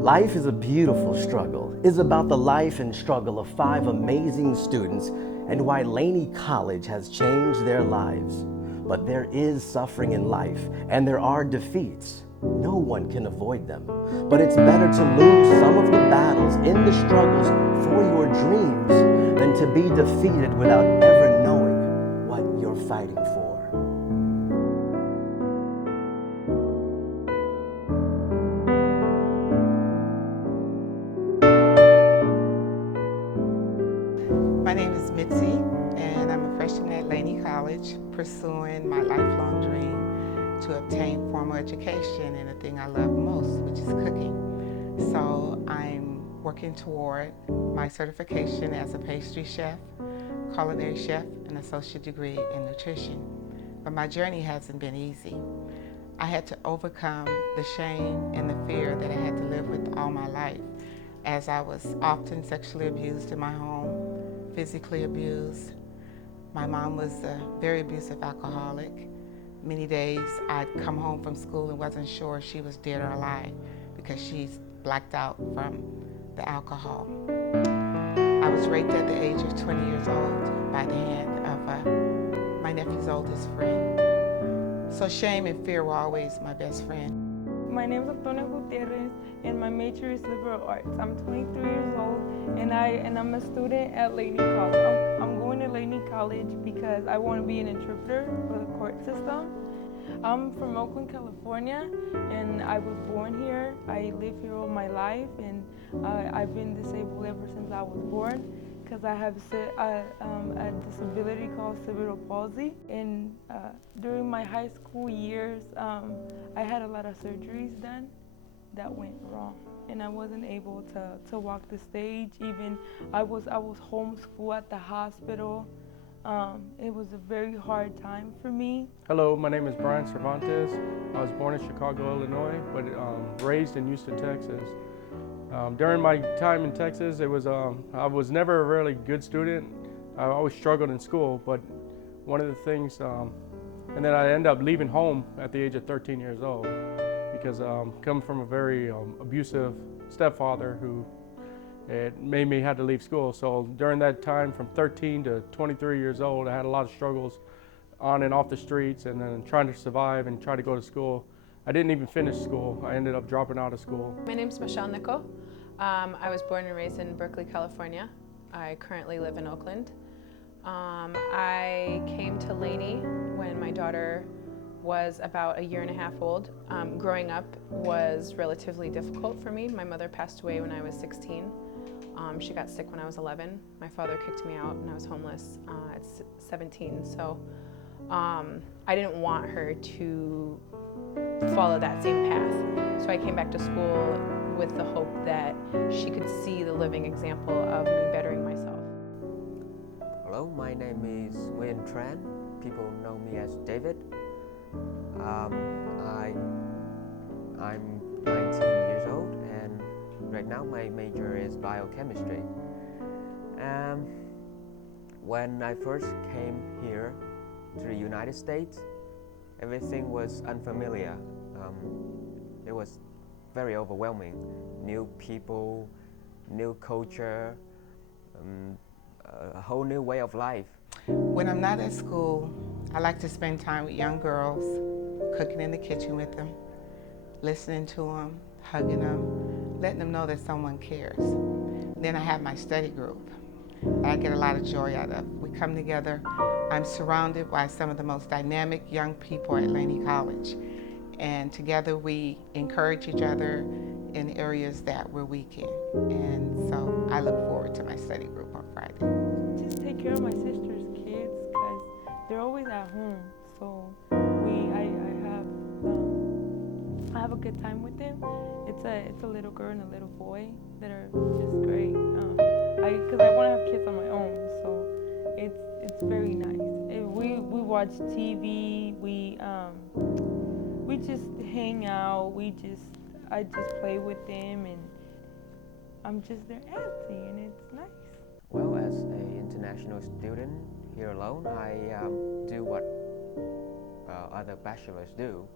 Life is a Beautiful Struggle is about the life and struggle of 5 amazing students and why Laney College has changed their lives. But there is suffering in life and there are defeats. No one can avoid them. But it's better to lose some of the battles in the struggles for your dreams than to be defeated without ever knowing what you're fighting for. My name is Mitzi, and I'm a freshman at Laney College, pursuing my lifelong dream to obtain formal education in the thing I love most, which is cooking. So I'm working toward my certification as a pastry chef, culinary chef, and associate degree in nutrition. But my journey hasn't been easy. I had to overcome the shame and the fear that I had to live with all my life, as I was often sexually abused in my home, physically abused. My mom was a very abusive alcoholic. Many days I'd come home from school and wasn't sure if she was dead or alive because she's blacked out from the alcohol. I was raped at the age of 20 years old by the hand of my nephew's oldest friend. So shame and fear were always my best friend. My name is Antonio Gutierrez, and my major is liberal arts. I'm 23 years old, and I'm a student at Laney College. I'm going to Laney College because I want to be an interpreter for the court system. I'm from Oakland, California, and I was born here. I live here all my life, and I've been disabled ever since I was born because I have a disability called cerebral palsy. And during my high school years, I had a lot of surgeries done that went wrong, and I wasn't able to walk the stage. Even I was homeschooled at the hospital. It was a very hard time for me. Hello, my name is Brian Cervantes. I was born in Chicago, Illinois, but raised in Houston, Texas. During my time in Texas, I was never a really good student. I always struggled in school, but one of the things, and then I ended up leaving home at the age of 13 years old because coming from a very abusive stepfather who it made me had to leave school. So during that time from 13 to 23 years old, I had a lot of struggles on and off the streets and then trying to survive and try to go to school. I didn't even finish school. I ended up dropping out of school. My name is Michelle Nico. I was born and raised in Berkeley, California. I currently live in Oakland. I came to Laney when my daughter was about a year and a half old. Growing up was relatively difficult for me. My mother passed away when I was 16. She got sick when I was 11. My father kicked me out and I was homeless at 17. So I didn't want her to follow that same path. So I came back to school with the hope that she could see the living example of me bettering myself. Hello, my name is Nguyen Tran. People know me as David. I'm 19 years old and right now my major is biochemistry. When I first came here to the United States, everything was unfamiliar. It was very overwhelming. New people, new culture, a whole new way of life. When I'm not at school, I like to spend time with young girls, cooking in the kitchen with them, listening to them, hugging them, letting them know that someone cares. Then I have my study group that I get a lot of joy out of. We come together. I'm surrounded by some of the most dynamic young people at Laney College. And together we encourage each other in areas that we're weak in. And so I look forward to my study group on Friday. Just take care of my sister's kids because they're always at home. So I have a good time with them. It's a little girl and a little boy that are just great. Because I want to have kids on my own, so it's very nice. We watch TV. We just hang out. I just play with them, and I'm just their auntie, and it's nice. Well, as an international student here alone, I do what other bachelors do.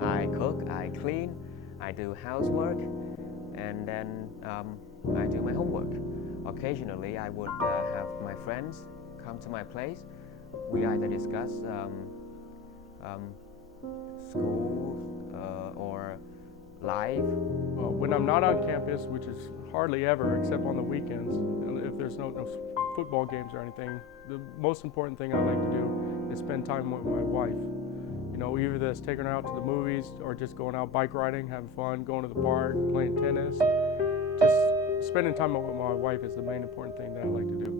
I cook, I clean, I do housework, and then I do my homework. Occasionally, I would have my friends come to my place. We either discuss school or life. When I'm not on campus, which is hardly ever except on the weekends, if there's no football games or anything, the most important thing I like to do is spend time with my wife. You know, either that's taking her out to the movies or just going out bike riding, having fun, going to the park, playing tennis. Just spending time with my wife is the main important thing that I like to do.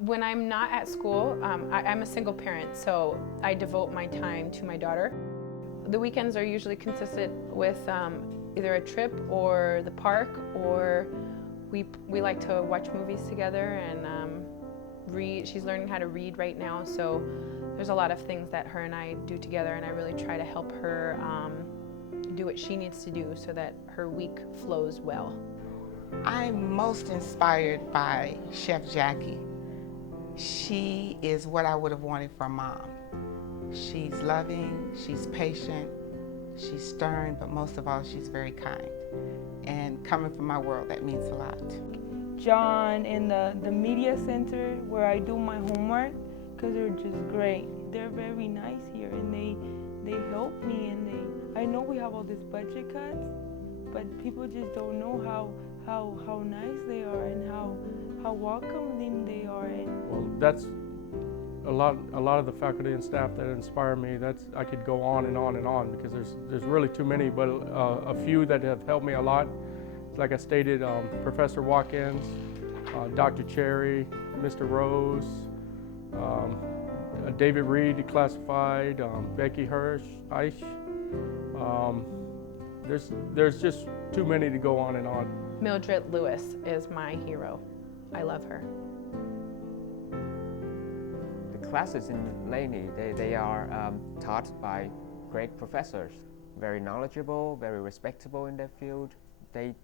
When I'm not at school, I'm a single parent, so I devote my time to my daughter. The weekends are usually consistent with either a trip or the park, or we like to watch movies together and read. She's learning how to read right now, so there's a lot of things that her and I do together, and I really try to help her do what she needs to do so that her week flows well. I'm most inspired by Chef Jackie. She is what I would have wanted from Mom. She's loving, she's patient, she's stern, but most of all, she's very kind. And coming from my world, that means a lot. John and the media center where I do my homework, because they're just great. They're very nice here, and they help me, and I know we have all these budget cuts, but people just don't know how nice they are and how welcoming they are. And Well, that's a lot of the faculty and staff that inspire me. I could go on and on and on because there's really too many, but a few that have helped me a lot. Like I stated, Professor Watkins, Dr. Cherry, Mr. Rose, David Reed, classified, Becky Hirsch, Aish. There's just too many to go on and on. Mildred Lewis is my hero. I love her. The classes in Laney, they are taught by great professors, very knowledgeable, very respectable in their field. They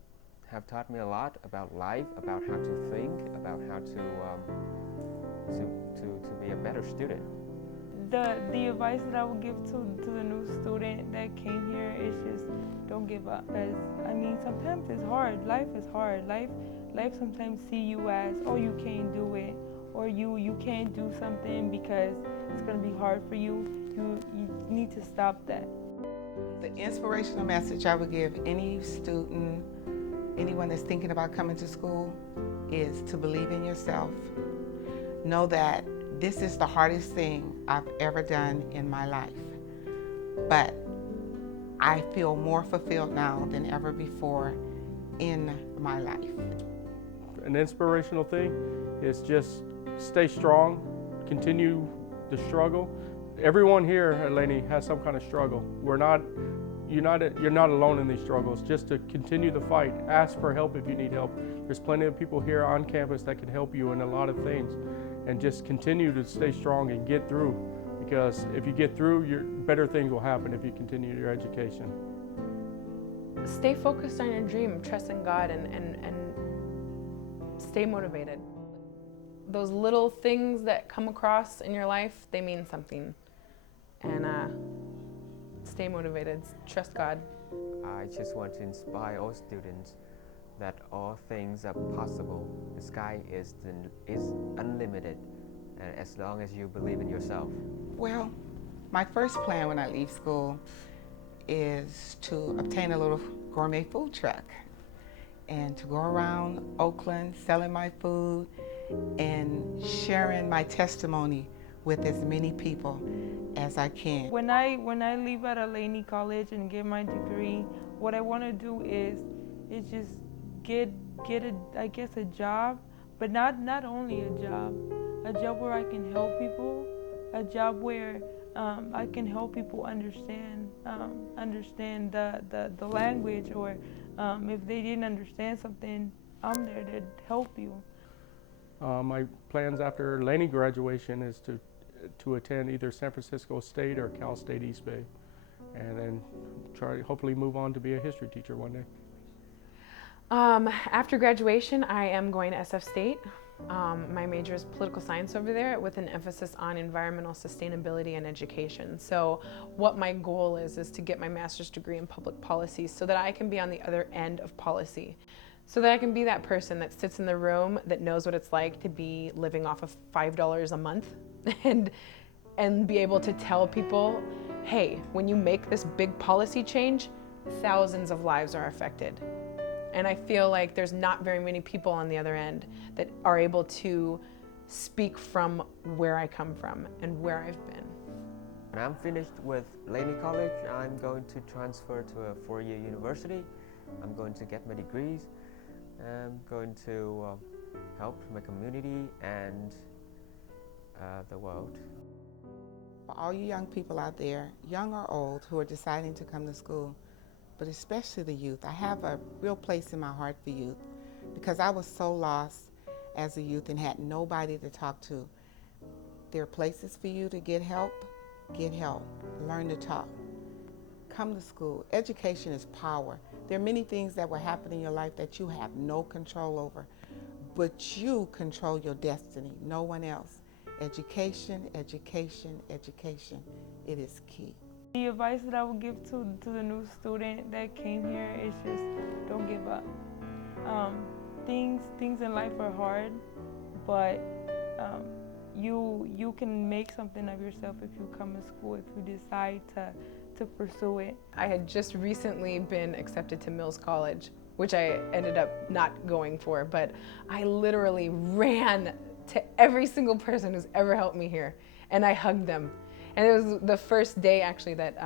have taught me a lot about life, about how to think, about how to be a better student. the advice that I would give to the new student that came here is just don't give up. As I mean, sometimes it's hard. Life is hard. Life sometimes see you as, oh, you can't do it, or you can't do something because it's gonna be hard for you. You need to stop that. The inspirational message I would give any student, anyone that's thinking about coming to school, is to believe in yourself. Know that this is the hardest thing I've ever done in my life, but I feel more fulfilled now than ever before in my life. An inspirational thing is just stay strong, continue the struggle. Everyone here at Laney has some kind of struggle. You're not alone in these struggles. Just to continue the fight, ask for help if you need help. There's plenty of people here on campus that can help you in a lot of things. And just continue to stay strong and get through, because if you get through, better things will happen if you continue your education. Stay focused on your dream, trust in God, and stay motivated. Those little things that come across in your life, they mean something. And stay motivated, trust God. I just want to inspire all students that all things are possible. The sky is unlimited, as long as you believe in yourself. Well, my first plan when I leave school is to obtain a little gourmet food truck and to go around Oakland selling my food and sharing my testimony with as many people as I can. When I leave out of Laney College and get my degree, what I want to do is just get a job, but not only a job where I can help people, a job where I can help people understand the language, or if they didn't understand something, I'm there to help you. My plans after Laney graduation is to attend either San Francisco State or Cal State East Bay, and then hopefully move on to be a history teacher one day. After graduation, I am going to SF State My major is political science over there with an emphasis on environmental sustainability and education. So what my goal is to get my master's degree in public policy so that I can be on the other end of policy. So that I can be that person that sits in the room that knows what it's like to be living off of $5 a month and be able to tell people, hey, when you make this big policy change, thousands of lives are affected. And I feel like there's not very many people on the other end that are able to speak from where I come from and where I've been. When I'm finished with Laney College, I'm going to transfer to a four-year university. I'm going to get my degrees. I'm going to help my community and the world. For all you young people out there, young or old, who are deciding to come to school, but especially the youth, I have a real place in my heart for youth because I was so lost as a youth and had nobody to talk to. There are places for you to get help, learn to talk. Come to school. Education is power. There are many things that will happen in your life that you have no control over, but you control your destiny, no one else. Education, education, education. It is key. The advice that I would give to the new student that came here is just don't give up. Things in life are hard, but you can make something of yourself if you come to school, if you decide to pursue it. I had just recently been accepted to Mills College, which I ended up not going for, but I literally ran to every single person who's ever helped me here, and I hugged them. And it was the first day actually that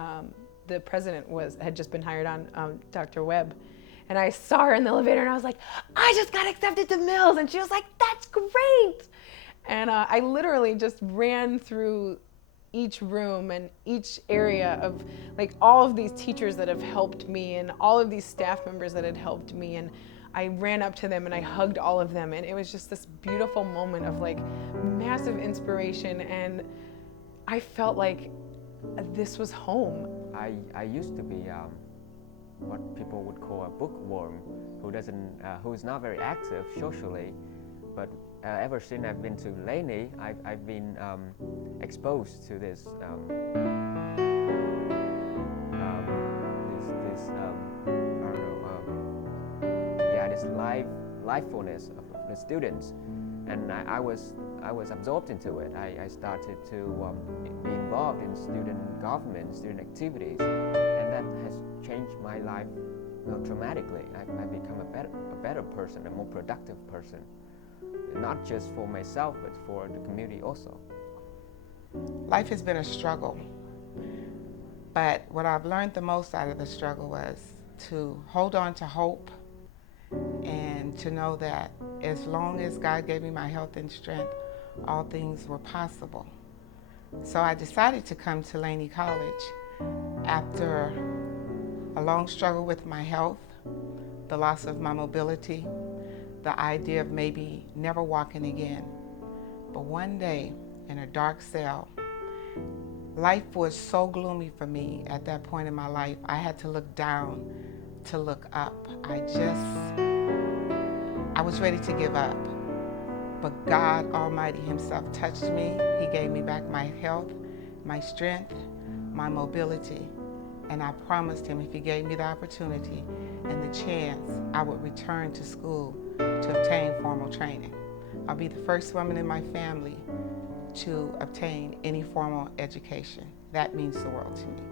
the president had just been hired on, Dr. Webb. And I saw her in the elevator and I was like, I just got accepted to Mills. And she was like, that's great. And I literally just ran through each room and each area of like all of these teachers that have helped me and all of these staff members that had helped me. And I ran up to them and I hugged all of them. And it was just this beautiful moment of like massive inspiration. And I felt like this was home. I used to be what people would call a bookworm, who's not very active socially, but ever since I've been to Laney, I've been exposed to this livefulness of the students, and I was absorbed into it. I started to be involved in student government, student activities, and that has changed my life dramatically. I've become a better person, a more productive person, not just for myself, but for the community also. Life has been a struggle, but what I've learned the most out of the struggle was to hold on to hope and to know that as long as God gave me my health and strength, all things were possible. So I decided to come to Laney College after a long struggle with my health, the loss of my mobility, the idea of maybe never walking again. But one day in a dark cell, life was so gloomy for me at that point in my life. I had to look down to look up. I was ready to give up. But God Almighty Himself touched me. He gave me back my health, my strength, my mobility. And I promised Him if He gave me the opportunity and the chance, I would return to school to obtain formal training. I'll be the first woman in my family to obtain any formal education. That means the world to me.